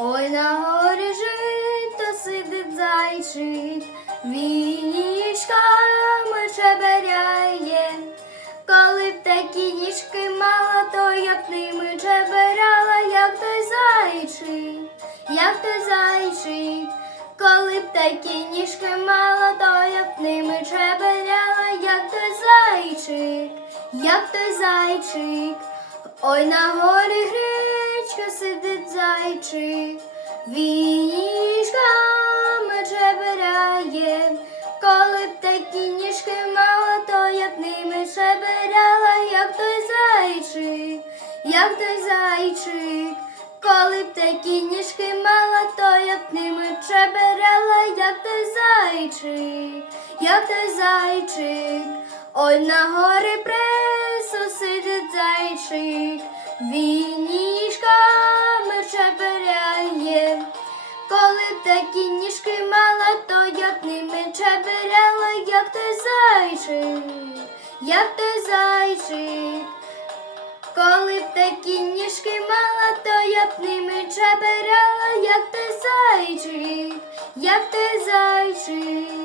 Ой на горі жито сидить зайчик, вішками чеберяє. Коли б такі ніжки мала, то я б ними чеберяла, як той зайчик, як той зайчик, коли б такі ніжки мала, то я б ними чеберяла, як той зайчик, як той зайчик, ой на горі сидить зайчик, вініжками чеберяє. Коли б такі ніжки мала, то я б ними чеберяла, як той зайчик, як той зайчик. Коли б такі ніжки мала, то я б ними чеберяла, як той зайчик, як той зайчик. Ой на горі пресу сидить зайчик, такі ніжки мала, то я б ними чеберяла, як ти зайчик, як ти зайчик. Коли б такі ніжки мала, то я б ними чеберяла, як ти зайчик, як ти зайчик.